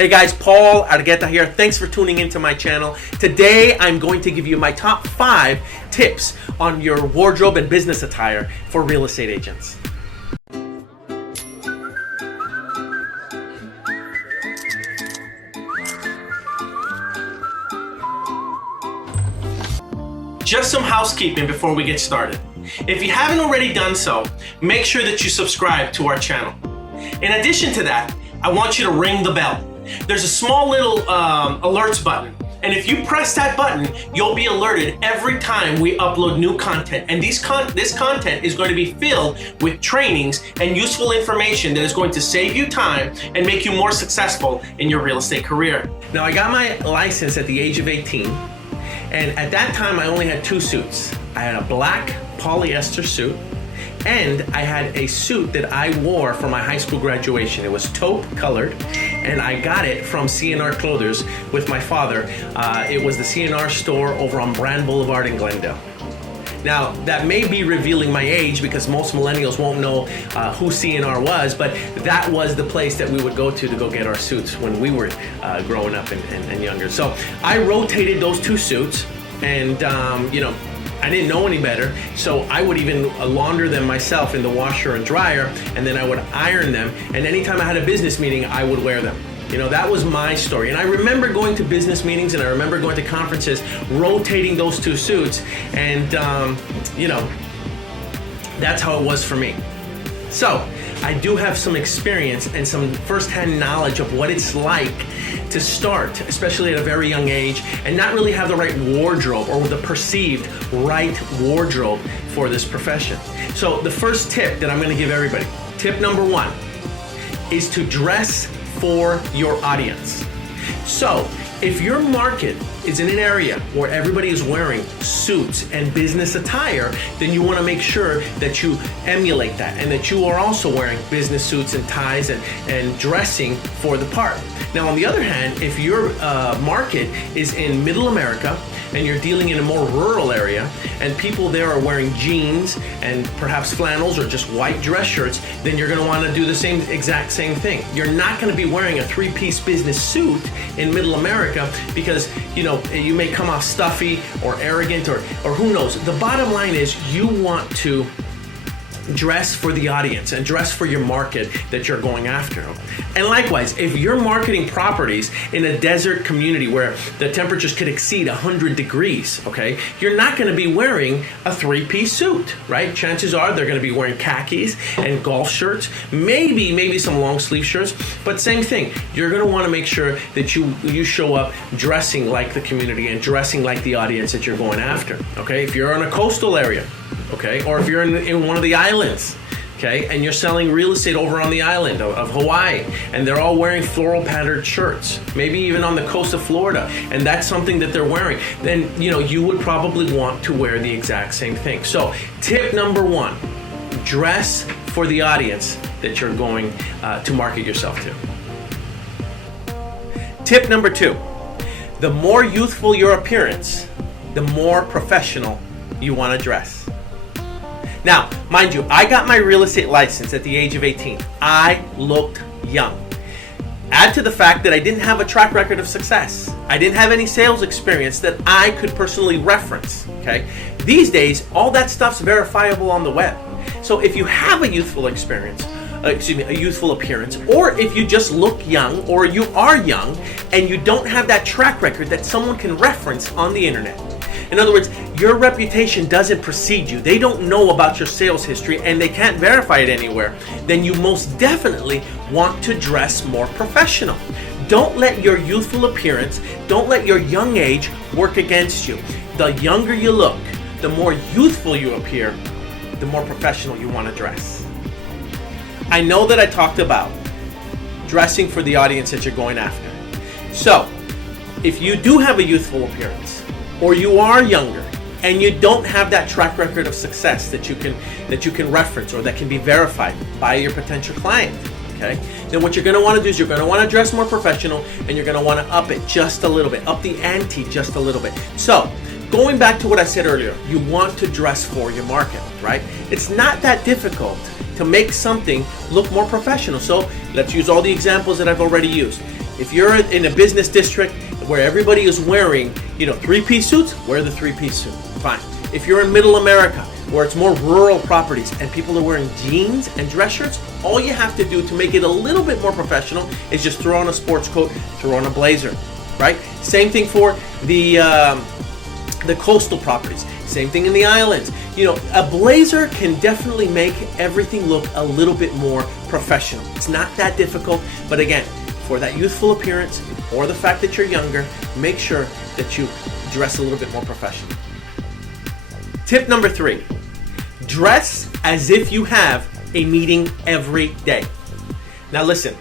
Hey guys, Paul Argueta here. Thanks for tuning into my channel. Today I'm going to give you my top 5 tips on your wardrobe and business attire for real estate agents. Just some housekeeping before we get started. If you haven't already done so, make sure that you subscribe to our channel. In addition to that, I want you to ring the bell. There's a small little alerts button, and if you press that button, you'll be alerted every time we upload new content. And this content is going to be filled with trainings and useful information that is going to save you time and make you more successful in your real estate career. Now, I got my license at the age of 18, and at that time I only had 2 suits. I had a black polyester suit, and I had a suit that I wore for my high school graduation. It was taupe colored, and I got it from C&R Clothers with my father. It was the C&R store over on Brand Boulevard in Glendale. Now, that may be revealing my age because most millennials won't know who C&R was, but that was the place that we would go to go get our suits when we were growing up and younger. So I rotated those 2 suits, and I didn't know any better, so I would even launder them myself in the washer and dryer, and then I would iron them, and anytime I had a business meeting, I would wear them. That was my story. And I remember going to business meetings, and I remember going to conferences, rotating those 2 suits, and that's how it was for me. So I do have some experience and some firsthand knowledge of what it's like to start, especially at a very young age, and not really have the right wardrobe or the perceived right wardrobe for this profession. So the first tip that I'm going to give everybody, tip number 1, is to dress for your audience. So if your market is in an area where everybody is wearing suits and business attire, then you want to make sure that you emulate that and that you are also wearing business suits and ties and dressing for the part. Now, on the other hand, if your market is in Middle America and you're dealing in a more rural area and people there are wearing jeans and perhaps flannels or just white dress shirts, then you're going to want to do the exact same thing. You're not going to be wearing a 3-piece business suit in Middle America because you may come off stuffy or arrogant or who knows. The bottom line is you want to dress for the audience and dress for your market that you're going after. And likewise, if you're marketing properties in a desert community where the temperatures could exceed 100 degrees, okay, you're not going to be wearing a 3-piece suit, right? Chances are they're going to be wearing khakis and golf shirts, maybe some long sleeve shirts, but same thing. You're going to want to make sure that you show up dressing like the community and dressing like the audience that you're going after, okay? If you're in a coastal area, okay, or if you're in one of the islands, okay, and you're selling real estate over on the island of Hawaii, and they're all wearing floral patterned shirts, maybe even on the coast of Florida, and that's something that they're wearing, then you would probably want to wear the exact same thing. So tip number 1, dress for the audience that you're going to market yourself to. Tip number 2, the more youthful your appearance, the more professional you want to dress. Now, mind you, I got my real estate license at the age of 18. I looked young. Add to the fact that I didn't have a track record of success. I didn't have any sales experience that I could personally reference, okay? These days, all that stuff's verifiable on the web. So if you have a youthful appearance, or if you just look young or you are young and you don't have that track record that someone can reference on the internet, in other words, your reputation doesn't precede you. They don't know about your sales history and they can't verify it anywhere. Then you most definitely want to dress more professional. Don't let your youthful appearance, don't let your young age work against you. The younger you look, the more youthful you appear, the more professional you want to dress. I know that I talked about dressing for the audience that you're going after. So, if you do have a youthful appearance, or you are younger and you don't have that track record of success that you can reference or that can be verified by your potential client, okay, then what you're going to want to do is you're going to want to dress more professional and you're going to want to up it just a little bit, up the ante just a little bit. So going back to what I said earlier, you want to dress for your market, right? It's not that difficult to make something look more professional. So let's use all the examples that I've already used. If you're in a business district where everybody is wearing, three-piece suits, wear the three-piece suit. Fine. If you're in middle America where it's more rural properties and people are wearing jeans and dress shirts, all you have to do to make it a little bit more professional is just throw on a sports coat, throw on a blazer, right? Same thing for the coastal properties. Same thing in the islands. A blazer can definitely make everything look a little bit more professional. It's not that difficult, but again, for that youthful appearance or the fact that you're younger, make sure that you dress a little bit more professional. Tip number 3, dress as if you have a meeting every day. Now listen,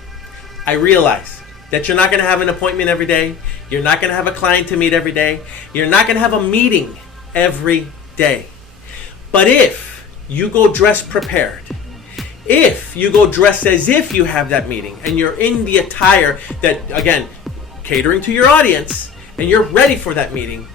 I realize that you're not going to have an appointment every day. You're not going to have a client to meet every day. You're not going to have a meeting every day. But if you go dress prepared, if you go dressed as if you have that meeting and you're in the attire that, again, catering to your audience, and you're ready for that meeting,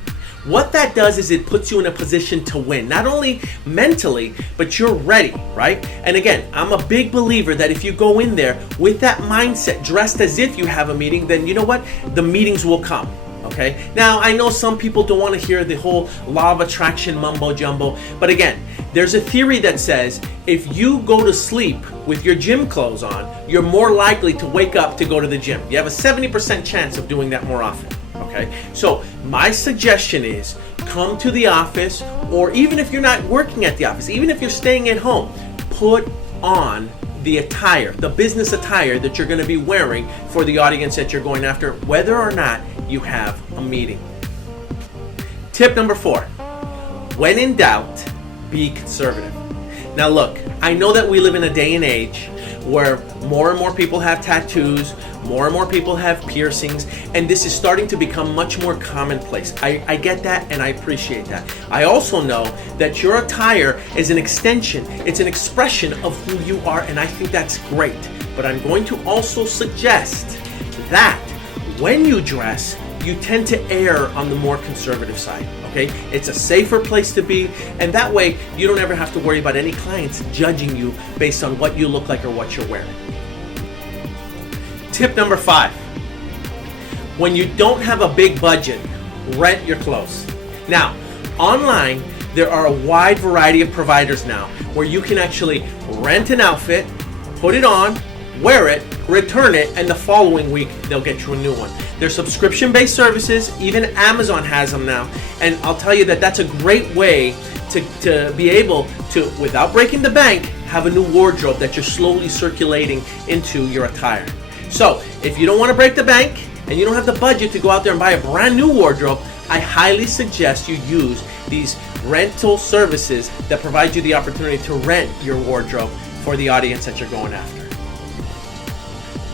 what that does is it puts you in a position to win, not only mentally, but you're ready, right? And again, I'm a big believer that if you go in there with that mindset, dressed as if you have a meeting, then you know what? The meetings will come. Okay. Now, I know some people don't want to hear the whole law of attraction mumbo jumbo, but again, there's a theory that says if you go to sleep with your gym clothes on, you're more likely to wake up to go to the gym. You have a 70% chance of doing that more often. Okay. So my suggestion is come to the office, or even if you're not working at the office, even if you're staying at home, put on the attire, the business attire that you're going to be wearing for the audience that you're going after, whether or not you have a meeting. Tip number 4, when in doubt, be conservative. Now look, I know that we live in a day and age where more and more people have tattoos, more and more people have piercings, and this is starting to become much more commonplace. I get that and I appreciate that. I also know that your attire is an extension, it's an expression of who you are, and I think that's great. But I'm going to also suggest that when you dress, you tend to err on the more conservative side, okay? It's a safer place to be, and that way you don't ever have to worry about any clients judging you based on what you look like or what you're wearing. Tip number 5, when you don't have a big budget, rent your clothes. Now, online, there are a wide variety of providers now where you can actually rent an outfit, put it on, wear it, return it, and the following week they'll get you a new one. They're subscription-based services. Even Amazon has them now, and I'll tell you that that's a great way to be able to, without breaking the bank, have a new wardrobe that you're slowly circulating into your attire. So if you don't want to break the bank and you don't have the budget to go out there and buy a brand new wardrobe, I highly suggest you use these rental services that provide you the opportunity to rent your wardrobe for the audience that you're going after.